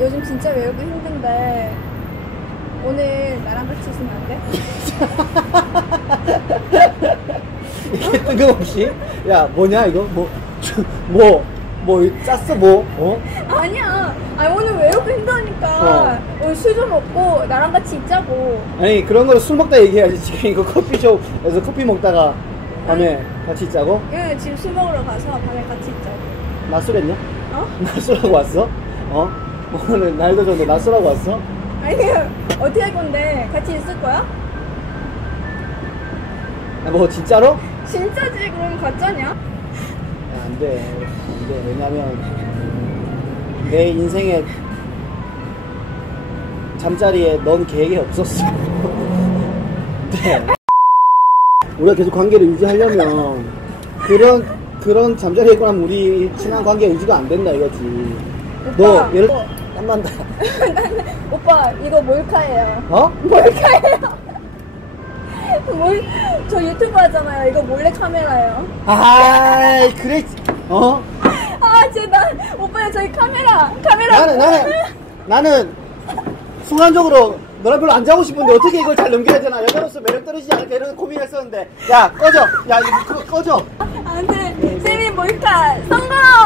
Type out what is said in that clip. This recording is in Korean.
요즘 진짜 외우기 힘든데 오늘 나랑 같이 있으면 안 돼? 이게 뜬금없이 야 뭐냐 이거 뭐 뭐뭐 짰어 뭐 어? 아니야. 아 오늘 외우기 힘드니까 오늘 술 좀 먹고 나랑 같이 있자고. 아니 그런 거를 술 먹다 얘기해야지 지금 이거 커피숍에서 커피 먹다가 밤에 같이 있자고? 예, 지금 술 먹으러 가서 밤에 같이 있자고. 낮술했냐? 어? 낮술하고 왔어? 어? 오늘 날도 좋은데 낮술하고 왔어? 아니 어떻게 할 건데 같이 있을 거야? 야, 뭐 진짜로? 진짜지 그럼 가짜냐? 야, 안 돼. 안 돼. 왜냐면, 내 인생에 잠자리에 넌 계획이 없었어. 네. 우리가 계속 관계를 유지하려면, 그런, 그런 잠자리에 관한 우리 친한 관계 유지가 안 된다 이거지. 너, 오빠, 예를, 어. 땀난다. 오빠 이거 몰카예요. 어? 몰카예요. 몰, 저 유튜브 하잖아요. 이거 몰래 카메라예요. 아, 그래. 어? 아, 제나 오빠야 저희 카메라 카메라. 나는, 나는, 나는, 순간적으로 너랑 별로 안 자고 싶은데 어떻게 이걸 잘 넘겨야 되나 여자로서 매력 떨어지지 않을까 이런 고민했었는데 야 꺼져 야 이거 그거 꺼져 안돼 쌤이 몰카 성공.